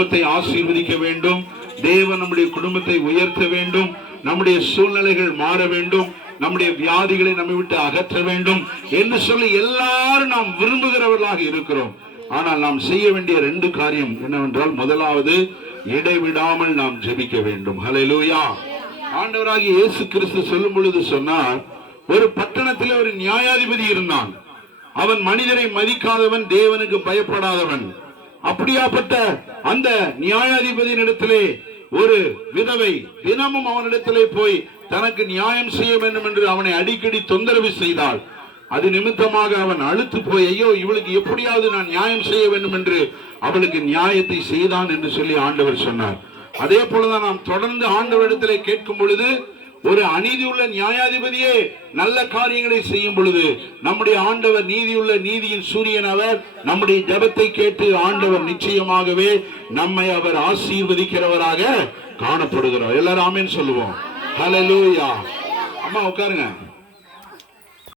குடும்பத்தை ஆசீர்வதிக்க வேண்டும். தேவன் நம்முடைய குடும்பத்தை உயர்த்த வேண்டும். நம்முடைய சூழ்நிலைகள் மாற வேண்டும். நம்முடைய வியாதிகளை நம்மை விட்டு அகற்ற வேண்டும் என்று சொல்லி எல்லாரும் நாம் விரும்புகிறவர்களாக இருக்கிறோம். ஆனால் நாம் செய்ய வேண்டிய ரெண்டு காரியம் என்னவென்றால் முதலாவது இடைவிடாமல் நாம் ஜெபிக்க வேண்டும். ஹலெலூயா ஆண்டவராகிய இயேசு கிறிஸ்து சொல்லும் பொழுது சொன்னார் ஒரு பட்டணத்தில் ஒரு நியாயாதிபதி இருந்தான். அவன் மனிதரை மதிக்காதவன் தேவனுக்கு பயப்படாதவன். அப்படியாப்பட்ட அந்த நியாயாதிபதியினிடத்திலே ஒரு விதவை தினமும் அவனிடத்திலே போய் தனக்கு நியாயம் செய்ய வேண்டும் என்று அவனை அடிக்கடி தொந்தரவு செய்தாள். அது நிமித்தமாக அவன் அழுத்து போய் ஐயோ இவளுக்கு எப்படியாவது நான் நியாயம் செய்ய வேண்டும் என்று அவளுக்கு நியாயத்தை செய்தான் என்று சொல்லி ஆண்டவர் சொன்னார். அதே போலதான் நாம் தொடர்ந்து ஆண்டவரிடத்திலே கேட்கும் பொழுது ஒரு அநீதியுள்ள நியாயாதிபதியே நல்ல காரியங்களை செய்யும் பொழுது நம்முடைய ஆண்டவர் நீதியுள்ள நீதியின் சூரியன் அவர் நம்முடைய ஜெபத்தை கேட்டு ஆண்டவர் நிச்சயமாகவே நம்மை அவர் ஆசீர்வதிக்கிறவராக காணப்படுகிறார். எல்லாரும் ஆமென் சொல்லுவோம். ஹalleluya அம்மா உட்காருங்க.